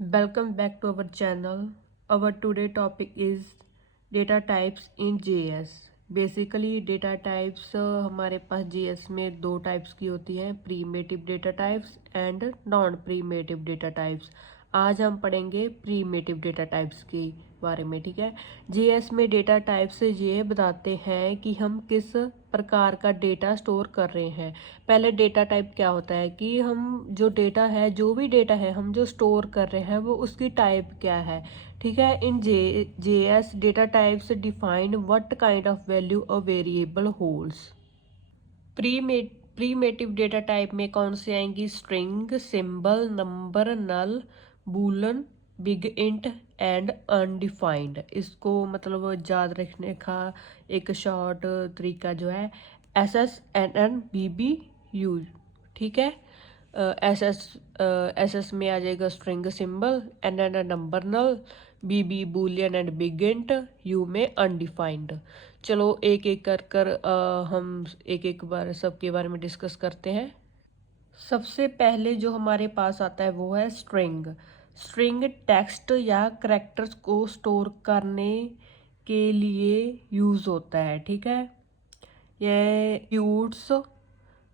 Welcome back to our channel. Our today topic is data types in JS. Basically data types हमारे पास JS में दो types की होती हैं, primitive data types and non primitive data types. आज हम पढ़ेंगे प्रीमेटिव डेटा टाइप्स के बारे में। ठीक है, JS में डेटा टाइप्स ये बताते हैं कि हम किस प्रकार का डेटा स्टोर कर रहे हैं। पहले डेटा टाइप क्या होता है कि हम जो डेटा है, जो भी डेटा है हम जो स्टोर कर रहे हैं वो उसकी टाइप क्या है। ठीक है, in JS data types define what kind of value a variable holds. Primitive data type में कौन से आएंगी? String, symbol, number, null, boolean, big int and undefined. इसको मतलब याद रखने का एक शॉर्ट तरीका जो है SSNNBBU। ठीक है, एस में आ जाएगा string, symbol, NN number, null, BB boolean and big int, U में अनडिफाइंड। चलो एक एक कर हम एक एक बार सबके बारे में डिस्कस करते हैं। सबसे पहले जो हमारे पास आता है वो है स्ट्रिंग। स्ट्रिंग टेक्स्ट या करैक्टर्स को स्टोर करने के लिए यूज़ होता है। ठीक है, ये क्यूट्स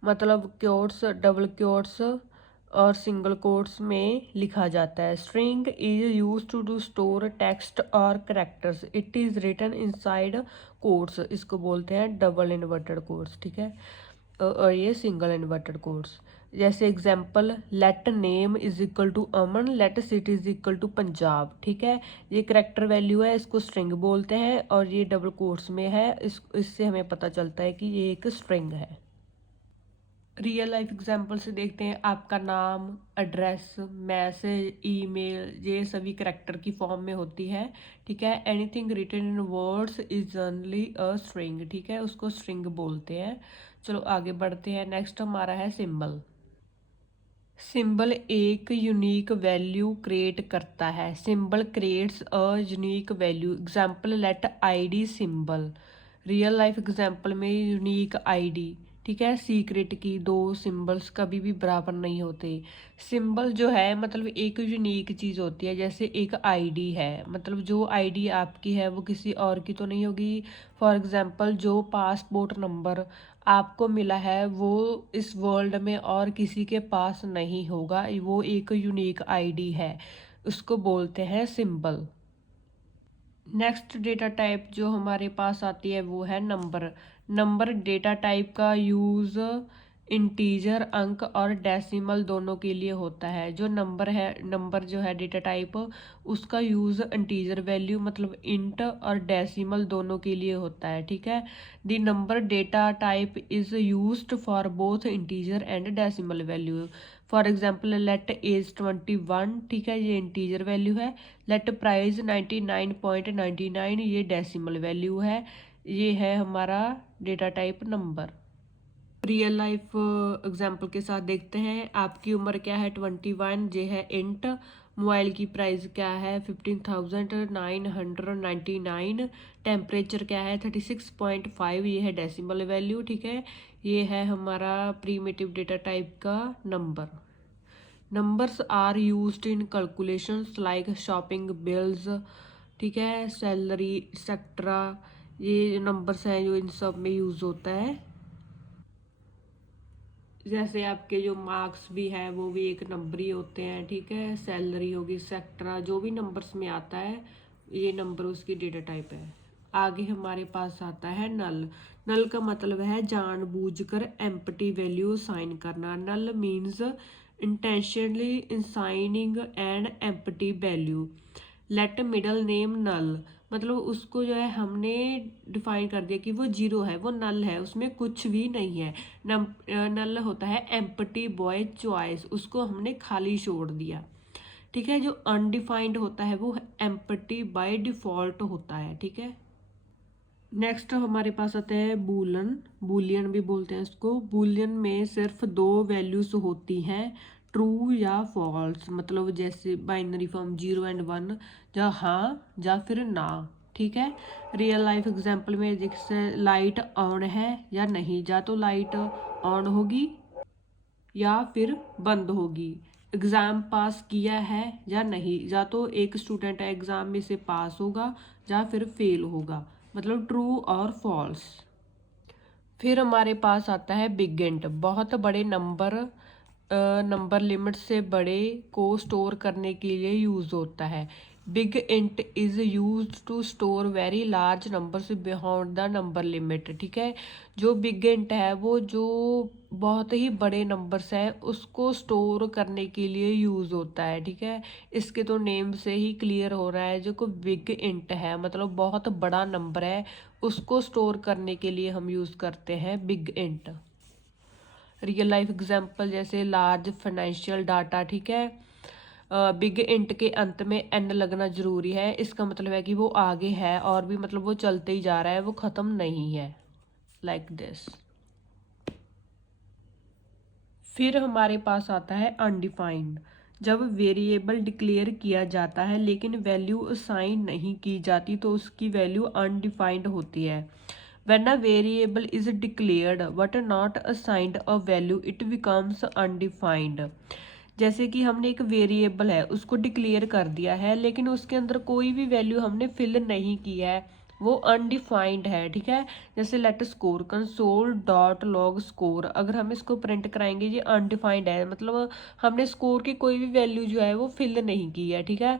मतलब क्योट्स, डबल क्योट्स और सिंगल कोट्स में लिखा जाता है। String is use to store text और characters. It is written inside quotes. इसको बोलते हैं डबल इन्वर्टेड कोट्स। ठीक है, और ये सिंगल इन्वर्टेड कोट्स। जैसे example, let name is equal to Aman, let city is equal to Punjab. ठीक है, ये करेक्टर वैल्यू है, इसको स्ट्रिंग बोलते हैं और ये डबल कोट्स में है। इससे हमें पता चलता है कि ये एक स्ट्रिंग है। रियल लाइफ एग्जाम्पल से देखते हैं। आपका नाम, एड्रेस, मैसेज, ईमेल, ये सभी करेक्टर की फॉर्म में होती है। ठीक है, anything written in words is generally a string. ठीक है, उसको स्ट्रिंग बोलते हैं। चलो आगे बढ़ते हैं। नेक्स्ट हमारा है सिंबल। सिंबल एक यूनिक वैल्यू क्रिएट करता है। Symbol creates a unique value. Example, let ID symbol. Real life example में यूनिक आईडी। ठीक है, सीक्रेट की दो सिंबल्स कभी भी बराबर नहीं होते। सिंबल जो है मतलब एक यूनिक चीज़ होती है। जैसे एक आईडी है, मतलब जो आईडी आपकी है वो किसी और की तो नहीं होगी। फॉर एग्जाम्पल, जो पासपोर्ट नंबर आपको मिला है वो इस वर्ल्ड में और किसी के पास नहीं होगा। वो एक यूनिक आईडी है, उसको बोलते हैं सिंबल। नेक्स्ट डेटा टाइप जो हमारे पास आती है वो है नंबर। नंबर डेटा टाइप का यूज़ इंटीजर, अंक और डेसिमल दोनों के लिए होता है। जो नंबर है, नंबर जो है डेटा टाइप, उसका यूज़ इंटीजर वैल्यू मतलब इंट और डेसिमल दोनों के लिए होता है। ठीक है, the number data type is used for both integer and decimal value. For example, let age 21। ठीक है, ये इंटीजर वैल्यू है। लेट प्राइस 99.99, ये डेसिमल वैल्यू है। ये है हमारा data type number. Real life example के साथ देखते हैं। आपकी उम्र क्या है? 21, ये है इंट। मोबाइल की प्राइस क्या है? 15,999। टेम्परेचर क्या है? 36.5, ये है डेसिमल वैल्यू। ठीक है, ये है हमारा प्रीमेटिव डेटा टाइप का number. Numbers are used in calculations like shopping bills. ठीक है, सैलरी एक्सेट्रा। ये नंबर्स हैं जो इन सब में यूज़ होता है। जैसे आपके जो मार्क्स भी हैं वो भी एक नंबर ही होते हैं। ठीक है, सैलरी होगी, एक्सेट्रा, जो भी नंबर्स में आता है ये नंबर उसकी डेटा टाइप है। आगे हमारे पास आता है नल। नल का मतलब है जानबूझकर एम्प्टी वैल्यू साइन करना। Null means intentionally assigning an empty value. Let middle name null, मतलब उसको जो है हमने डिफाइन कर दिया कि वो जीरो है, वो नल है, उसमें कुछ भी नहीं है। नल होता है एम्प्टी बॉय चॉइस, उसको हमने खाली छोड़ दिया। ठीक है, जो अनडिफाइंड होता है वो एम्प्टी बाय डिफॉल्ट होता है। ठीक है, नेक्स्ट हमारे पास आते हैं बूलन। बूलियन भी बोलते हैं इसको। बूलियन में सिर्फ दो वैल्यूज होती हैं, ट्रू या फॉल्स। मतलब जैसे बाइनरी फॉर्म 0 एंड 1, या हाँ या फिर ना। ठीक है, रियल लाइफ एग्जांपल में जैसे लाइट ऑन है या नहीं, या तो लाइट ऑन होगी या फिर बंद होगी। एग्ज़ाम पास किया है या नहीं, या तो एक स्टूडेंट एग्ज़ाम में से पास होगा या फिर फेल होगा, मतलब ट्रू और फॉल्स। फिर हमारे पास आता है बिग इंट, बहुत बड़े नंबर लिमिट से बड़े को स्टोर करने के लिए यूज़ होता है। Big int is use to store very large numbers beyond the number limit. ठीक है, जो बिग इंट है वो जो बहुत ही बड़े नंबर्स हैं उसको स्टोर करने के लिए यूज़ होता है। ठीक है, इसके तो नेम से ही क्लियर हो रहा है, जो को बिग इंट है मतलब बहुत बड़ा नंबर है, उसको स्टोर करने के लिए हम यूज़ करते हैं big int. Real life example जैसे लार्ज फाइनेंशियल डाटा। ठीक है, बिग इंट के अंत में एन लगना जरूरी है, इसका मतलब है कि वो आगे है और भी मतलब वो चलते ही जा रहा है, वो ख़त्म नहीं है, लाइक दिस। फिर हमारे पास आता है अनडिफाइंड, जब वेरिएबल डिक्लेयर किया जाता है लेकिन वैल्यू असाइन नहीं की जाती तो उसकी वैल्यू अनडिफाइंड होती है। When a variable is declared but not assigned a value, it becomes undefined। जैसे कि हमने एक वेरिएबल है उसको डिक्लेयर कर दिया है लेकिन उसके अंदर कोई भी वैल्यू हमने फिल नहीं की है, वो अनडिफाइंड है। ठीक है, जैसे let score console dot log score, अगर हम इसको प्रिंट कराएंगे ये अनडिफाइंड है, मतलब हमने स्कोर की कोई भी वैल्यू जो है वो फिल नहीं की है। ठीक है,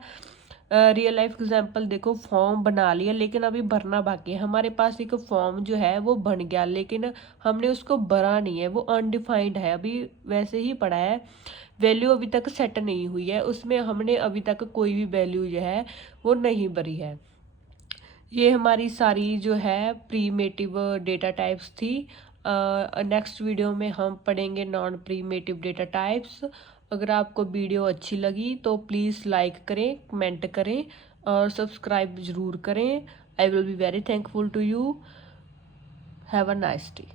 रियल लाइफ एग्जांपल देखो, फॉर्म बना लिया लेकिन अभी भरना बाकी है। हमारे पास एक फॉर्म जो है वो बन गया लेकिन हमने उसको भरा नहीं है, वो अनडिफाइंड है, अभी वैसे ही पड़ा है, वैल्यू अभी तक सेट नहीं हुई है, उसमें हमने अभी तक कोई भी वैल्यू जो है वो नहीं भरी है। ये हमारी सारी जो है प्रीमेटिव डेटा टाइप्स थी। नेक्स्ट वीडियो में हम पढ़ेंगे नॉन प्रीमेटिव डेटा टाइप्स। अगर आपको वीडियो अच्छी लगी तो प्लीज़ लाइक करें, कमेंट करें और सब्सक्राइब ज़रूर करें। I will be very thankful to you. Have a nice day.